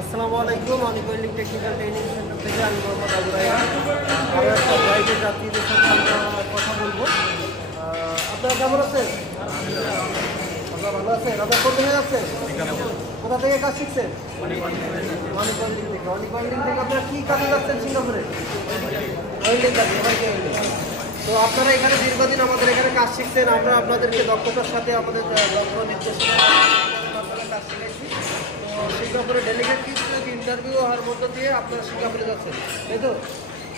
আসসালামু আলাইকুম। আমি ওয়েল্ডিং টেকনিক্যাল ট্রেনিং সেন্টার থেকে আমি মোহাম্মদ আবু রায়হান। আরও একটা বাইকের যাত্রীদের সাথে আমরা কথা বলবো। আপনারা কেমন আছেন? আপনারা ভালো আছেন? আপনারা কোন থেকে যাচ্ছেন? কোথা থেকে কাজ শিখছেন? অনিক ওয়েল্ডিং থেকে। অনিক ওয়েল্ডিং থেকে আপনারা কী কাজে যাচ্ছেন সিঙ্গাপুরে? ওয়েল্ডিং কাজ। সবাইকে তো আপনারা এখানে দীর্ঘদিন আমাদের এখানে কাজ শিখছেন। আমরা আপনাদেরকে দক্ষতার সাথে আমাদের দক্ষ নির্দেশনা কাজ শিখেছি। তো সিঙ্গাপুরে ডেলিগেট কিছু ইন্টারভিউ হওয়ার মধ্য দিয়ে আপনারা সিঙ্গাপুরে যাচ্ছেন, তাই তো?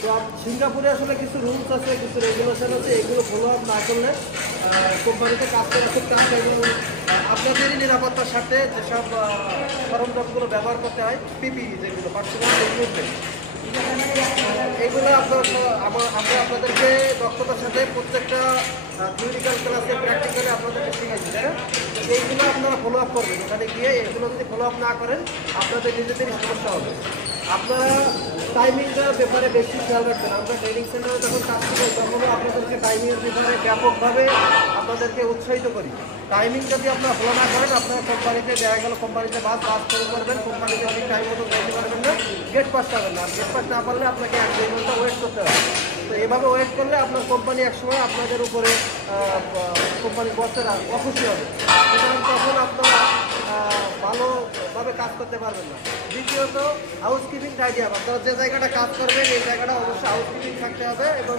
তো সিঙ্গাপুরে আসলে কিছু রুলস আছে, কিছু রেগুলেশন আছে, এগুলো ফলো আপ না করলে কোম্পানিতে কাজ করা খুব টাফ এবং আপনাদেরই নিরাপত্তার সাথে যেসব সরঞ্জামগুলো ব্যবহার করতে হয়, পিপিই যেগুলো পার্সোনাল ইকুইপমেন্ট, এইগুলো আমরা আপনাদেরকে দক্ষতার সাথে প্রত্যেকটা থিওরিক্যাল ক্লাসে প্র্যাকটিক্যালি আপনাদেরকে শিখাইছি, তাই না? এইগুলো আপনারা ফলো আপ করবেন। ওখানে গিয়ে এগুলো যদি ফলো আপ না করেন আপনাদের নিজেদেরই সমস্যা হবে। আপনারা টাইমিংটার ব্যাপারে বেশি খেয়াল রাখবেন। আমরা ট্রেনিং সেন্টারে যখন কাজ করি তখনও আপনাদেরকে টাইমিংয়ের ব্যাপারে ব্যাপকভাবে আপনাদেরকে উৎসাহিত করি। টাইমিং যদি আপনারা ফলো না করেন আপনারা কোম্পানিতে দেখা গেল কোম্পানিতে বাস শুরু করবেন, কোম্পানিতে ঠিক টাইম মতো করতে পারবেন না, গেট পাস পাবেন না। গেট পাস না পারলে আপনাকে 1-2 ঘন্টা ওয়েট করতে হবে। তো এভাবে ওয়েট করলে আপনার কোম্পানি একসময় আপনাদের উপরে কোম্পানির বসেরা অখুশি হবে, সুতরাং তখন আপনারা ভালোভাবে কাজ করতে পারবেন না। দ্বিতীয়ত হাউসকিপিং টাইডি আপ। আপনারা যে জায়গাটা কাজ করবেন এই জায়গাটা অবশ্যই হাউসকিপিং থাকতে হবে এবং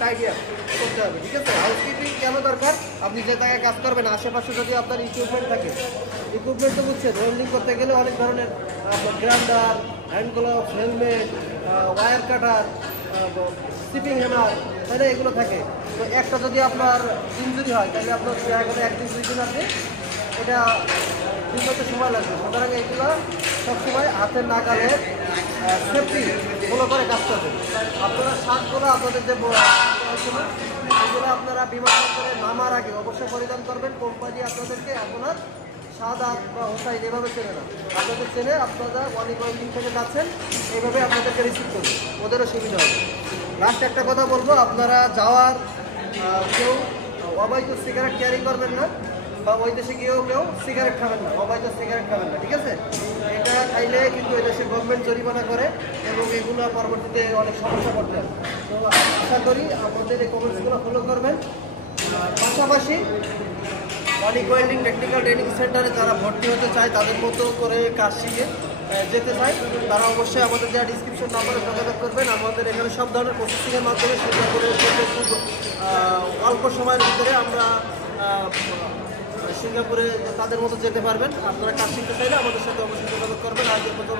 টাইডি আপ করতে হবে, ঠিক আছে? হাউসকিপিং কেন দরকার? আপনি যে জায়গায় কাজ করবেন আশেপাশে যদি আপনার ইকুইপমেন্ট থাকে, ইকুইপমেন্ট তো বুঝছেন, ওয়েল্ডিং করতে গেলে অনেক ধরনের আপনার grinder, hand gloves, helmet, wire cutter, stripping hammer, তাই না, এগুলো থাকে। তো একটা যদি আপনার ইঞ্জুরি হয় তাহলে আপনার জায়গায় 1-2 দিন আপনি এটা ঠিক করতে সময় লাগবে। সুতরাং এইগুলো সবসময় হাতের নাগালে সেফটি ফলো করে কাজ করবেন। আপনারা শার্টগুলো আপনাদের যে এগুলো আপনারা বিমানবন্দরে নামার আগে অবশ্যই পরিধান করবেন। কোম্পানি আপনাদেরকে আপনার সাদাত বা হোসাইন এভাবে চেনে না, আপনাদের চেনে আপনারা অনিক ওয়েল্ডিং থেকে যাচ্ছেন, এইভাবে আপনাদেরকে রিসিভ করবে, ওদেরও সুবিধা হবে। লাস্ট একটা কথা বলবো, আপনারা যাওয়ার কেউ অবৈধ সিগারেট ক্যারি করবেন না, বা ওই দেশে গিয়েও কেউ সিগারেট খাবেন না, অবৈধ সিগারেট খাবেন না, ঠিক আছে? এটা খাইলে কিন্তু ওই দেশে গভর্নমেন্ট জরিমানা করে এবং এগুলো পরবর্তীতে অনেক সমস্যা করতে হবে। তো আশা করি আমাদের এই কমেন্টসগুলো ফলো করবেন। পাশাপাশি অনিক ওয়েল্ডিং টেকনিক্যাল ট্রেনিং সেন্টারে যারা ভর্তি হতে চায়, তাদের মতো করে কাজ শিখে যেতে চায়, তারা অবশ্যই আমাদের যা ডিসক্রিপশন নাম্বারে যোগাযোগ করবেন। আমাদের এখানে সব ধরনের প্রসেসিংয়ের মাধ্যমে সুবিধা করে খুব অল্প সময়ের ভিতরে আমরা সিঙ্গাপুরে তাদের মতো যেতে পারবেন। আপনারা কাজ শিখতে চাইলে আমাদের সাথে অবশ্যই যোগাযোগ করবেন। আজকের মতো